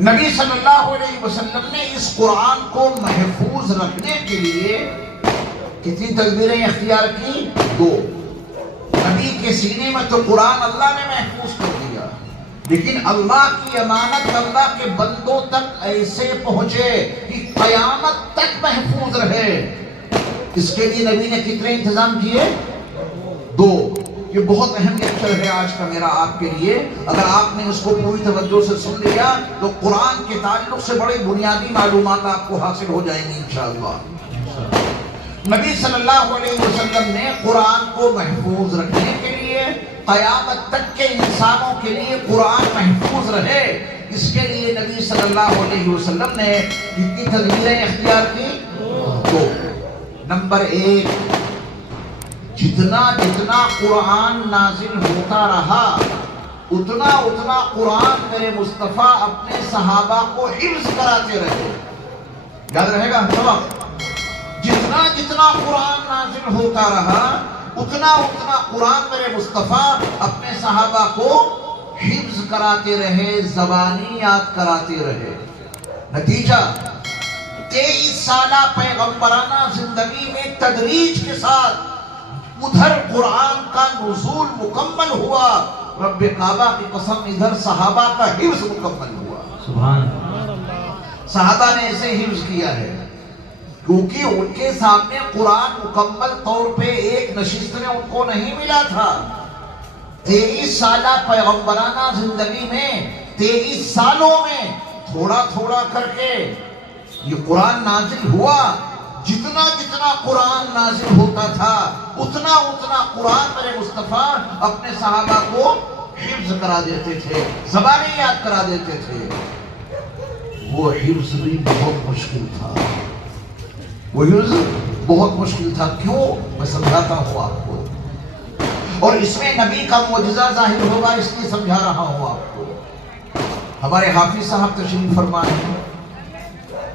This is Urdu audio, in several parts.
نبی صلی اللہ علیہ وسلم نے اس قرآن کو محفوظ رکھنے کے لیے کتنی تدبیریں اختیار کی؟ 2۔ نبی کے سینے میں تو قرآن اللہ نے محفوظ کر دیا، لیکن اللہ کی امانت اللہ کے بندوں تک ایسے پہنچے کہ قیامت تک محفوظ رہے۔ اس کے لیے نبی نے کتنے انتظام کیے؟ 2۔ یہ بہت اہم لیکچر ہے آج کا میرا آپ کے لیے۔ اگر آپ نے اس کو پوری توجہ سے سن لیا تو قرآن کے تعلق سے بڑے بنیادی معلومات آپ کو حاصل ہو جائیں گی انشاءاللہ۔ نبی صلی اللہ علیہ وسلم نے قرآن کو محفوظ رکھنے کے لیے، قیامت تک کے انسانوں کے لیے قرآن محفوظ رہے، اس کے لیے نبی صلی اللہ علیہ وسلم نے کتنی تدبیریں اختیار کی؟ 2۔ نمبر 1، جتنا جتنا قرآن نازل ہوتا رہا اتنا اتنا قرآن میرے مصطفیٰ اپنے صحابہ کو حفظ کراتے رہے۔ یاد رہے گا سبق؟ جتنا جتنا قرآن نازل ہوتا رہا اتنا اتنا قرآن میرے مصطفیٰ اپنے صحابہ کو حفظ کراتے رہے، زبانی یاد کراتے رہے۔ نتیجہ 23 سالہ پیغمبرانہ زندگی میں تدریج کے ساتھ ادھر قرآن کا نزول مکمل ہوا، رب کعبہ کی قسم ادھر صحابہ کا حفظ مکمل ہوا۔ سبحان صحابہ نے ایسے حفظ کیا ہے کیونکہ ان کے سامنے قرآن مکمل طور پہ ایک نشست میں ان کو نہیں ملا تھا۔ 23 سالہ پیغمبرانہ زندگی میں 23 سالوں میں تھوڑا تھوڑا کر کے یہ قرآن نازل ہوا۔ جتنا جتنا قرآن نازل ہوتا تھا اتنا اتنا قرآن میرے مصطفیٰ اپنے صحابہ کو حفظ کرا دیتے تھے، زبانیں یاد کرا دیتے تھے۔ وہ حفظ بھی بہت مشکل تھا، وہ حفظ بہت مشکل تھا۔ کیوں؟ میں سمجھاتا ہوں آپ کو، اور اس میں نبی کا معجزہ ظاہر ہوگا، اس لیے سمجھا رہا ہوں آپ کو۔ ہمارے حافظ صاحب تشریف فرمائے ہیں،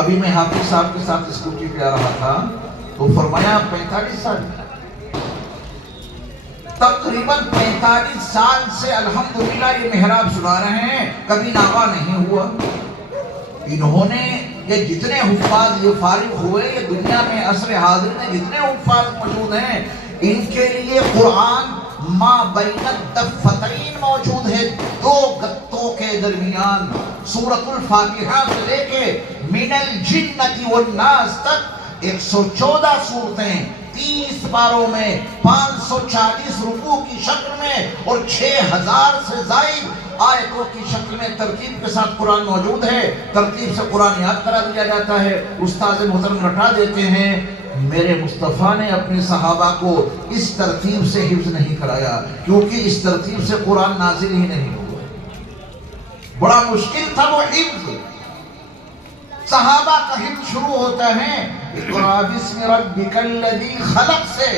ابھی میں حافظ صاحب کے ساتھ اسکوٹی پہ آ رہا تھا تو فرمایا 45 سال، تقریباً 45 سال سے الحمدللہ یہ محراب سنا رہے ہیں، کبھی ناغہ نہیں ہوا۔ انہوں نے یہ جتنے حفاظ یہ فارغ ہوئے، یہ دنیا میں عصر حاضر میں جتنے حفاظ موجود ہیں، ان کے لیے قرآن ما بین الدفتین موجود ہے، 2 گتوں کے درمیان۔ سورۃ الفاتحہ سے لے کے من الجنۃ والناس تک 114 صورتیں 30 پاروں میں 540 رکوع کی شکل میں اور 6000 سے زائد آیتوں کی شکل میں ترتیب کے ساتھ قرآن موجود ہے۔ ترتیب سے قرآن یاد کرا دیا جاتا ہے، استاد محترم رٹا دیتے ہیں۔ میرے مصطفیٰ نے اپنے صحابہ کو اس ترتیب سے حفظ نہیں کرایا کیونکہ اس ترتیب سے قرآن نازل ہی نہیں ہوا، بڑا مشکل تھا وہ حفظ۔ صحابہ کا حفظ شروع ہوتا ہے اقرأ بسم ربک الذی خلق سے،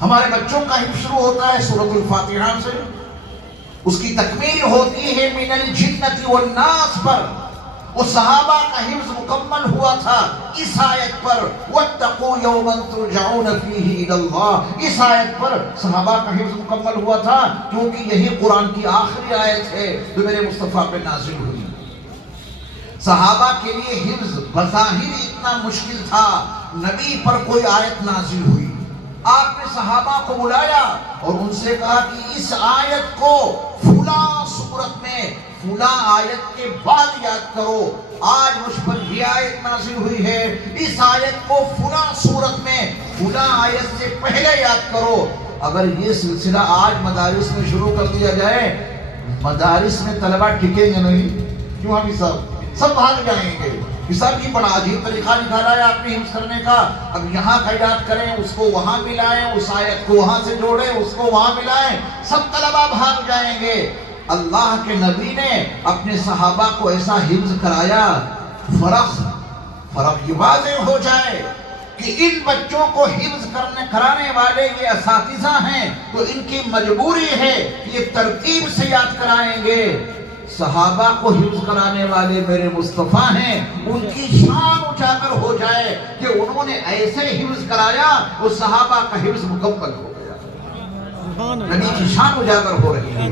ہمارے بچوں کا حفظ شروع ہوتا ہے سورۃ الفاتحہ سے، اس کی تکمیل ہوتی ہے من الجنۃ والناس پر۔ وہ صحابہ کا حفظ مکمل ہوا تھا اس آیت پر وَاتَّقُوا يَوْمًا تُرْجَعُونَ فِيهِ إِلَى اللَّهِ، اس آیت پر صحابہ کا حفظ مکمل ہوا تھا کیونکہ یہی قرآن کی آخری آیت ہے جو میرے مصطفیٰ پہ نازل ہوئی۔ صحابہ کے لیے حفظ بظاہر اتنا مشکل تھا، نبی پر کوئی آیت نازل ہوئی، آپ نے صحابہ کو بلایا اور ان سے کہا کہ اس آیت کو فلاں صورت میں فلاں آیت کے بعد یاد کرو، آج مجھ پر یہ آیت نازل ہوئی ہے، اس آیت کو فلاں صورت میں فلاں آیت سے پہلے یاد کرو۔ اگر یہ سلسلہ آج مدارس میں شروع کر دیا جائے، مدارس میں طلبہ ٹکیں گے نہیں، کیوں ہم سب بھاگ جائیں گے۔ صاحب یہ بڑا عجیب طریقہ نکالا ہے آپ نے حفظ کرنے کا، اب یہاں کا یاد کریں، اس کو وہاں ملائیں، اس آیت کو وہاں سے جوڑیں، اس کو وہاں ملائیں، سب طلبہ بھاگ جائیں گے۔ اللہ کے نبی نے اپنے صحابہ کو ایسا حفظ کرایا، فرق یہ واضح ہو جائے کہ ان بچوں کو حفظ کرانے والے یہ اساتذہ ہیں تو ان کی مجبوری ہے کہ یہ ترتیب سے یاد کرائیں گے۔ صحابہ کو حفظ کرانے والے میرے مصطفیٰ ہیں، ان کی شان اجاگر ہو جائے کہ انہوں نے ایسے حفظ کرایا وہ صحابہ کا حفظ مکمل ہو گیا، نبی کی شان اجاگر ہو رہی ہے۔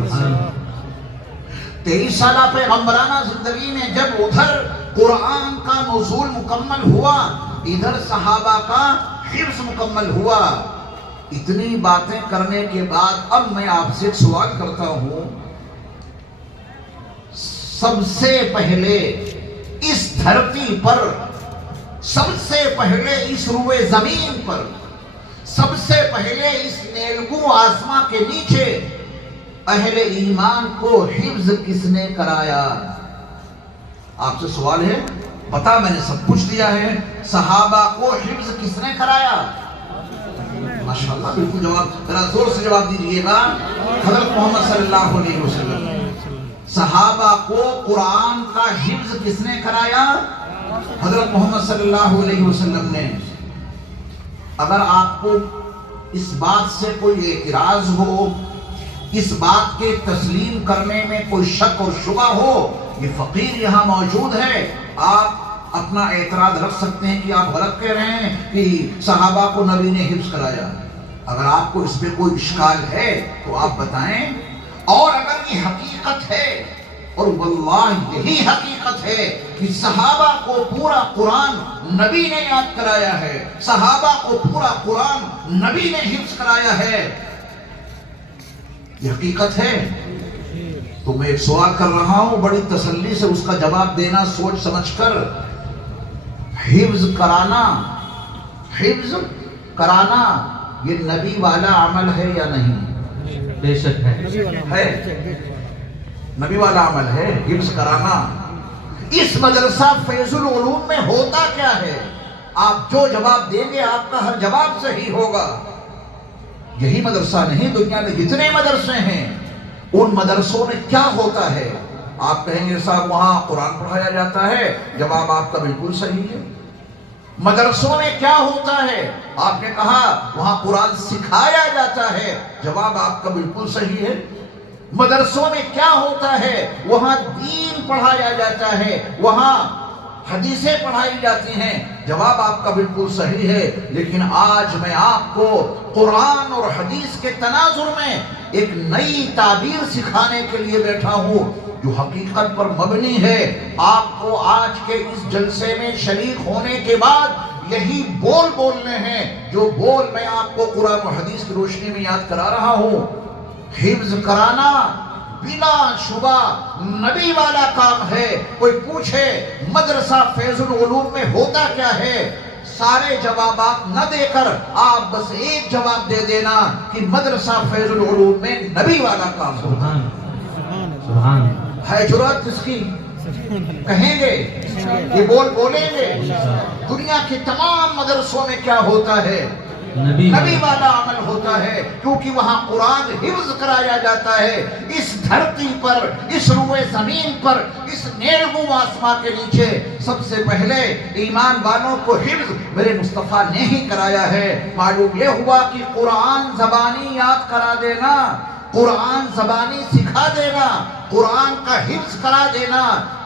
23 سالہ پیغمبرانہ زندگی میں جب ادھر قرآن کا نزول مکمل ہوا، ادھر صحابہ کا حفظ مکمل ہوا، اتنی باتیں کرنے کے بعد اب میں آپ سے ایک سوال کرتا ہوں، سب سے پہلے اس دھرتی پر، سب سے پہلے اس روئے زمین پر، سب سے پہلے اس نیلگوں آسمان کے نیچے اہل ایمان کو حفظ کس نے کرایا؟ آپ سے سوال ہے، پتا میں نے سب کچھ دیا ہے، صحابہ کو حفظ کس نے کرایا؟ ماشاءاللہ، بالکل جواب، ذرا زور سے جواب دیجیے گا۔ حضرت محمد صلی اللہ علیہ وسلم۔ صحابہ کو قرآن کا حفظ کس نے کرایا؟ حضرت محمد صلی اللہ علیہ وسلم نے۔ اگر آپ کو اس بات سے کوئی اعتراض ہو، اس بات کے تسلیم کرنے میں کوئی شک اور شبہ ہو، یہ فقیر یہاں موجود ہے، آپ اپنا اعتراض رکھ سکتے ہیں کہ آپ غلط کہہ رہے ہیں کہ صحابہ کو نبی نے حفظ کرایا۔ اگر آپ کو اس پہ کوئی اشکال ہے تو آپ بتائیں، اور اگر یہ حقیقت ہے، اور واللہ یہی حقیقت ہے کہ صحابہ کو پورا قرآن نبی نے یاد کرایا ہے، صحابہ کو پورا قرآن نبی نے حفظ کرایا ہے، یہ حقیقت ہے، تو میں ایک سوال کر رہا ہوں، بڑی تسلی سے اس کا جواب دینا سوچ سمجھ کر۔ حفظ کرانا یہ نبی والا عمل ہے یا نہیں؟ بے شک ہے، نبی والا عمل ہے حفظ کرانا۔ اس مدرسہ فیض العلوم میں ہوتا کیا ہے؟ آپ جو جواب دیں گے آپ کا ہر جواب صحیح ہوگا۔ یہی مدرسہ نہیں، دنیا میں جتنے مدرسے ہیں ان مدرسوں میں کیا ہوتا ہے؟ آپ کہیں گے صاحب وہاں قرآن پڑھایا جاتا ہے، جواب آپ کا بالکل صحیح ہے۔ مدرسوں میں کیا ہوتا ہے؟ آپ نے کہا وہاں قرآن سکھایا جاتا ہے، جواب آپ کا بالکل صحیح ہے۔ مدرسوں میں کیا ہوتا ہے؟ وہاں دین پڑھایا جاتا ہے، وہاں حدیثیں پڑھائی جاتی ہیں، جواب آپ کا بالکل صحیح ہے۔ لیکن آج میں آپ کو قرآن اور حدیث کے تناظر میں ایک نئی تعبیر سکھانے کے لیے بیٹھا ہوں جو حقیقت پر مبنی ہے۔ آپ کو آج کے اس جلسے میں شریک ہونے کے بعد یہی بول بولنے ہیں جو بول میں آپ کو قرآن و حدیث کی روشنی میں یاد کرا رہا ہوں۔ حفظ کرانا بلا شبہ نبی والا کام ہے۔ کوئی پوچھے مدرسہ فیض العلوم میں ہوتا کیا ہے، سارے جوابات نہ دے کر آپ بس ایک جواب دے دینا کہ مدرسہ فیض العلوم میں نبی والا کام ہوتا ہے۔ جرأت اس کی کہیں گے، یہ بول بولیں گے، دنیا کے تمام مدرسوں میں کیا ہوتا ہے؟ نبی والا عمل ہوتا ہے، کیونکہ وہاں قرآن حفظ کرایا جاتا ہے۔ اس دھرتی پر، اس روئے زمین پر، اس نیلگوں آسمان کے نیچے سب سے پہلے ایمان والوں کو حفظ میرے مصطفیٰ نے ہی کرایا ہے۔ معلوم یہ ہوا کہ قرآن زبانی یاد کرا دینا، قرآن زبانی سکھا دینا، قرآن کا حفظ کرا دینا،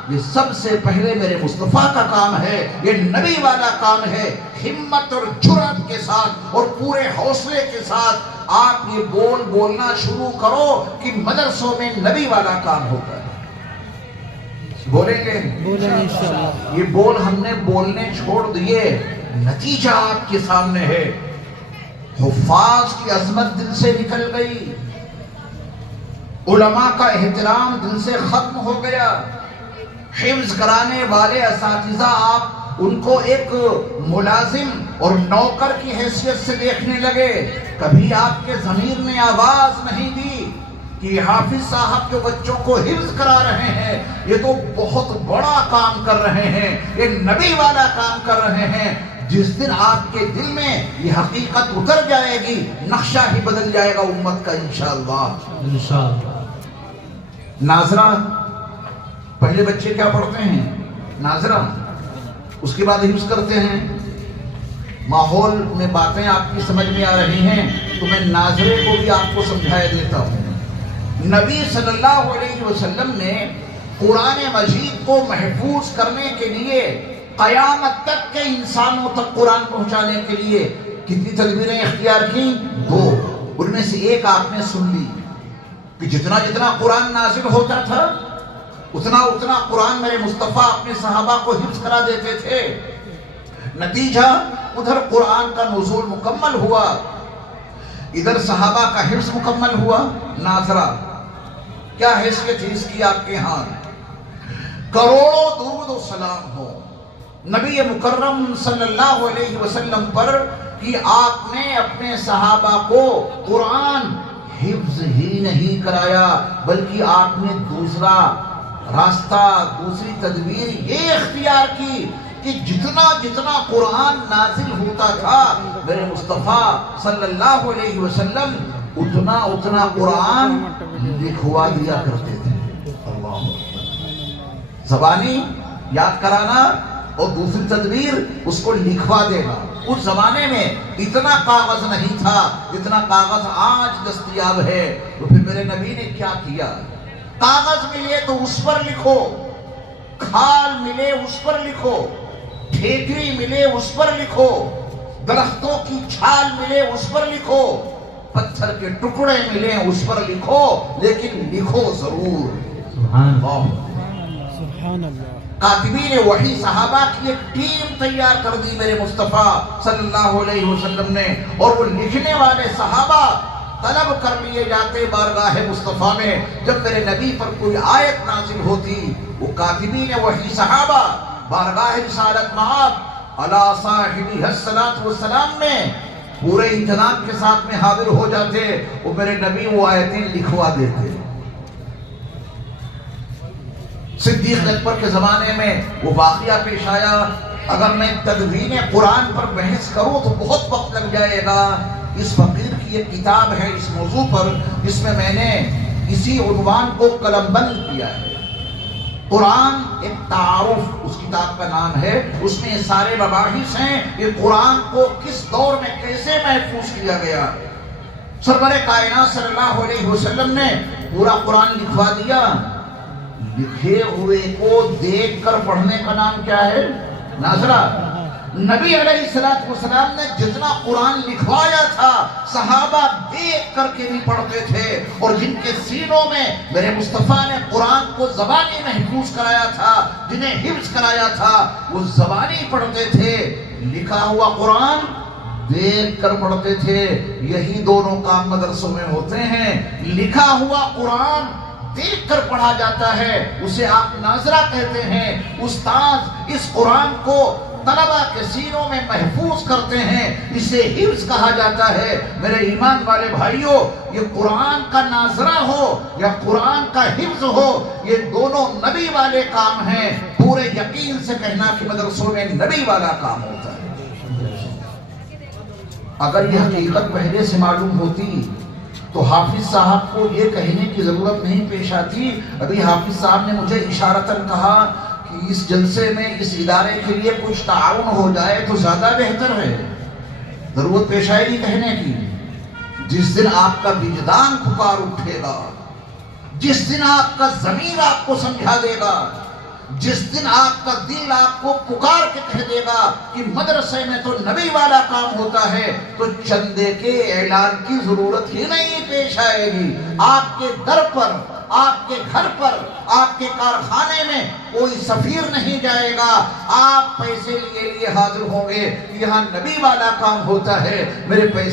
یہ سب سے پہلے میرے مصطفیٰ کا کام ہے، یہ نبی والا کام ہے۔ ہمت اور جرأت کے ساتھ اور پورے حوصلے کے ساتھ آپ یہ بول بولنا شروع کرو کہ مدرسوں میں نبی والا کام ہوتا ہے۔ بولیں گے انشاءاللہ۔ یہ بول ہم نے بولنے چھوڑ دیے، نتیجہ آپ کے سامنے ہے۔ حفاظ کی عظمت دل سے نکل گئی، علماء کا احترام دل سے ختم ہو گیا۔ حفظ کرانے والے اساتذہ آپ ان کو ایک ملازم اور نوکر کی حیثیت سے دیکھنے لگے، کبھی آپ کے ضمیر نے آواز نہیں دی کہ حافظ صاحب جو بچوں کو حفظ کرا رہے ہیں یہ تو بہت بڑا کام کر رہے ہیں، یہ نبی والا کام کر رہے ہیں۔ جس دن آپ کے دل میں یہ حقیقت اتر جائے گی، نقشہ ہی بدل جائے گا امت کا انشاءاللہ۔ ناظرہ، پہلے بچے کیا پڑھتے ہیں؟ ناظرہ، اس کے بعد حفظ کرتے ہیں۔ ماحول میں باتیں آپ کی سمجھ میں آ رہی ہیں تو میں ناظرے کو بھی آپ کو سمجھائے دیتا ہوں۔ نبی صلی اللہ علیہ وسلم نے قرآن مجید کو محفوظ کرنے کے لیے، قیامت تک کے انسانوں تک قرآن پہنچانے کے لیے کتنی تدبیریں اختیار کی؟ 2۔ ان میں سے ایک آپ نے سن لی کہ جتنا جتنا قرآن نازل ہوتا تھا اتنا قرآن میرے مصطفیٰ اپنے صحابہ کو حفظ کرا دیتے تھے. نتیجہ ادھر قرآن کا نزول مکمل ہوا، ادھر صحابہ کا حفظ مکمل ہوا. ناظرہ کیا حیثیت ہے اس کی آپ کے ہاں؟ کروڑوں درود و سلام ہو نبی مکرم صلی اللہ علیہ وسلم پر کہ آپ نے اپنے صحابہ کو قرآن حفظ ہی نہیں کرایا، بلکہ آپ نے دوسرا راستہ، دوسری تدبیر یہ اختیار کی کہ جتنا قرآن نازل ہوتا تھا میرے مصطفیٰ صلی اللہ علیہ وسلم اتنا قرآن لکھوا دیا کرتے تھے. اللہ زبانی یاد کرانا اور دوسری تدبیر اس کو لکھوا دینا. اس زمانے میں اتنا کاغذ نہیں تھا جتنا کاغذ آج دستیاب ہے. تو پھر میرے نبی نے کیا کیا؟ کاغذ ملے تو اس پر لکھو، کھال ملے اس پر لکھو، ٹھیکری ملے اس پر لکھو، درختوں کی چھال ملے اس پر لکھو، پتھر کے ٹکڑے ملے اس پر لکھو، لیکن لکھو ضرور. سبحان اللہ. کاتبین وحی صحابہ کی ایک ٹیم تیار کر دی میرے مصطفیٰ صلی اللہ علیہ وسلم نے، اور وہ لکھنے والے صحابہ طلب کر لیے جاتے بارگاہ مصطفیٰ میں. جب میرے نبی پر کوئی آیت نازل ہوتی وہ کاتبین وحی صحابہ بارگاہ رسالت مآب علی صاحبہ الصلاۃ والسلام میں پورے اہتمام کے ساتھ میں حاضر ہو جاتے. وہ میرے نبی وہ آیتیں لکھوا دیتے. صدیق اکبر کے زمانے میں وہ واقعہ پیش آیا. اگر میں تدوین قرآن پر بحث کروں تو بہت وقت لگ جائے گا. اس فقیر کی ایک کتاب ہے اس موضوع پر جس میں میں نے اسی عنوان کو قلم بند کیا ہے. قرآن ایک تعارف اس کتاب کا نام ہے. اس میں یہ سارے مباحث ہیں کہ قرآن کو کس دور میں کیسے محفوظ کیا گیا. سرور کائنات صلی اللہ علیہ وسلم نے پورا قرآن لکھوا دیا. لکھے ہوئے کو دیکھ کر پڑھنے کا نام کیا ہے؟ ناظرہ نبی علیہ السلام نے جتنا قرآن لکھوایا تھا صحابہ دیکھ کر کے بھی پڑھتے تھے، اور جن کے سینوں میں میرے مصطفیٰ نے قرآن کو زبانی محفوظ کرایا تھا، جنہیں حفظ کرایا تھا، وہ زبانی پڑھتے تھے. لکھا ہوا قرآن دیکھ کر پڑھتے تھے. یہی دونوں کام مدرسوں میں ہوتے ہیں. لکھا ہوا قرآن دیکھ کر پڑھا جاتا ہے، اسے آپ ناظرہ کہتے ہیں. استاد اس قرآن کو طلبہ کے سینوں میں محفوظ کرتے ہیں، اسے حفظ کہا جاتا ہے. میرے ایمان والے بھائیوں، یہ قرآن کا ناظرہ ہو یا قرآن کا حفظ ہو، یہ دونوں نبی والے کام ہیں. پورے یقین سے کہنا کہ مدرسوں میں نبی والا کام ہوتا ہے. اگر یہ حقیقت پہلے سے معلوم ہوتی تو حافظ صاحب کو یہ کہنے کی ضرورت نہیں پیش آتی. ابھی حافظ صاحب نے مجھے اشارتاً کہا کہ اس جلسے میں اس ادارے کے لیے کچھ تعاون ہو جائے تو زیادہ بہتر ہے. ضرورت پیش آئے گی کہنے کی. جس دن آپ کا وجدان پکار اٹھے گا، جس دن آپ کا ضمیر آپ کو سمجھا دے گا، جس دن آپ کا دل آپ کو پکار کے کہہ دے گا کہ مدرسے میں تو نبی والا کام ہوتا ہے، تو چندے کے اعلان کی ضرورت ہی نہیں پیش آئے گی. آپ کے در پر، آپ کے گھر پر، آپ کے کارخانے میں کوئی سفیر نہیں جائے گا. آپ پیسے لیے حاضر ہوں گے. یہاں نبی والا کام ہوتا ہے. میرے پیسے